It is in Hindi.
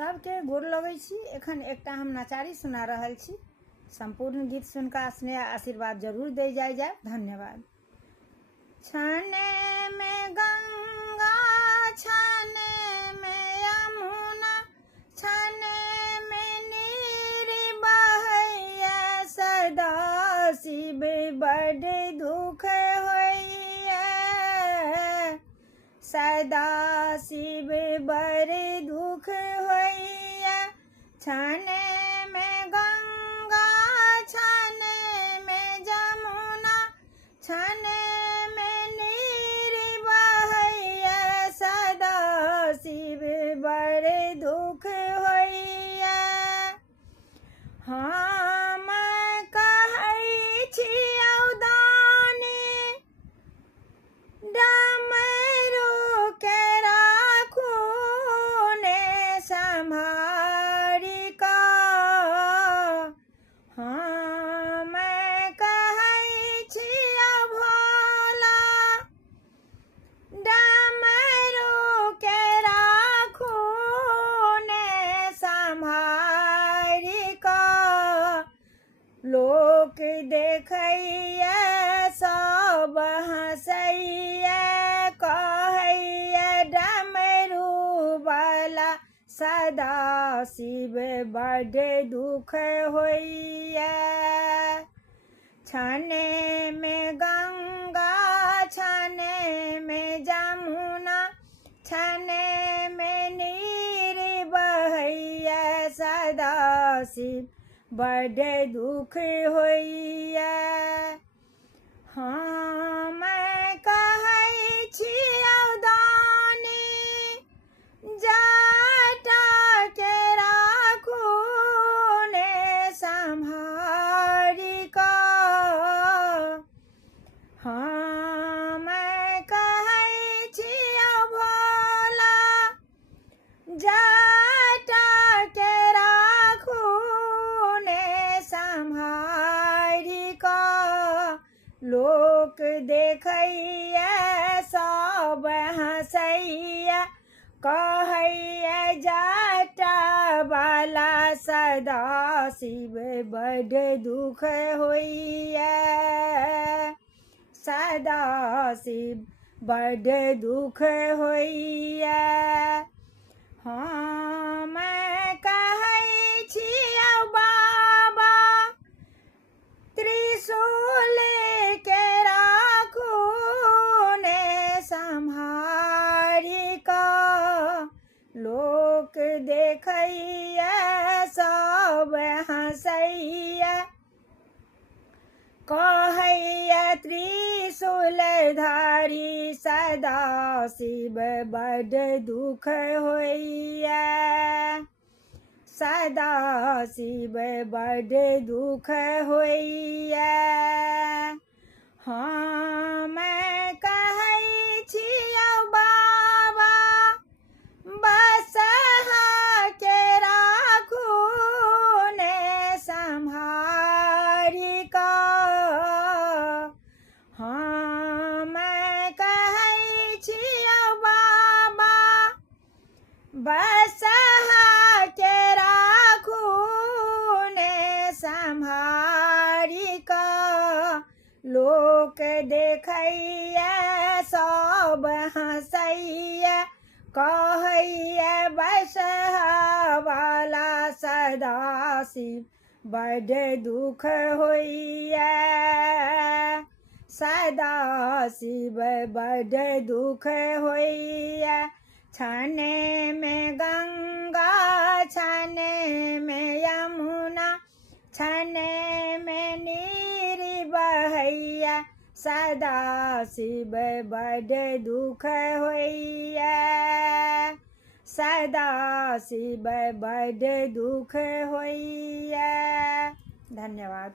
सबके गोर लगै छी। एखन एकटा हम नचारी सुना रहल छी। संपूर्ण गीत सुनकर स्नेह आशीर्वाद जरूर दे जाए। धन्यवाद। छाने में गंगा, छाने में यमुना, छाने में नीर बहैया, सदा शिव बड़ दुख होइया, सदा शिव बड़ दुख होइया। छाने में गंगा, छाने में जमुना, छाने में नीर बहैया, सदा शिव बड़ दुख होइया। हम कहै छियौ दानी, डमरू के राखू ने सम्हारि कऽ। हम कहै छियौ भोला, डमरू के राखू ने सम्हारि कऽ। लोक देखैया सब हँसैया, कहैया डमरू वाला सदा शिव बड़ दुख होइया। छाने में गंगा, छाने में जमुना, छाने में नीर बहैया, सदा शिव बड़ दुख होइया। हम कहै छियौ दानी, जटा के राखू ने सम्हारि कऽ। हम कहै छियौ भोला, जटा के राखू ने सम्हारि कऽ। लोक देखैया सब हँसैया, कहैया जटा वाला सदा शिव बड़ दुख होइया, सदा शिव बड़ दुख होइया। हम कहै छियौ बाबा, त्रिशूल के राखू ने सम्हारि कऽ। लोक देखैया सब हँसैया, कहैया त्रिशूलधारी सदा शिव बड़ दुख होइया, सदा शिव बड़ दुख होइया। हम कहै छियौ बाबा, बसहा के राखू ने सम्हारि कऽ। हम कहै छियौ बाबा, बसहा के राखू ने सम्हारि कऽ। लोक देखैया सब हँसैया, कहैया बसहा वाला सदा शिव बड़ दुख होइया, सदा शिव बड़ दुख होइया। छाने में गंगा, छाने में यमुना, छाने में नीर बहैया, सदा शिव बड़ दुख होइया, सदा शिव बड़ दुख होइया। धन्यवाद।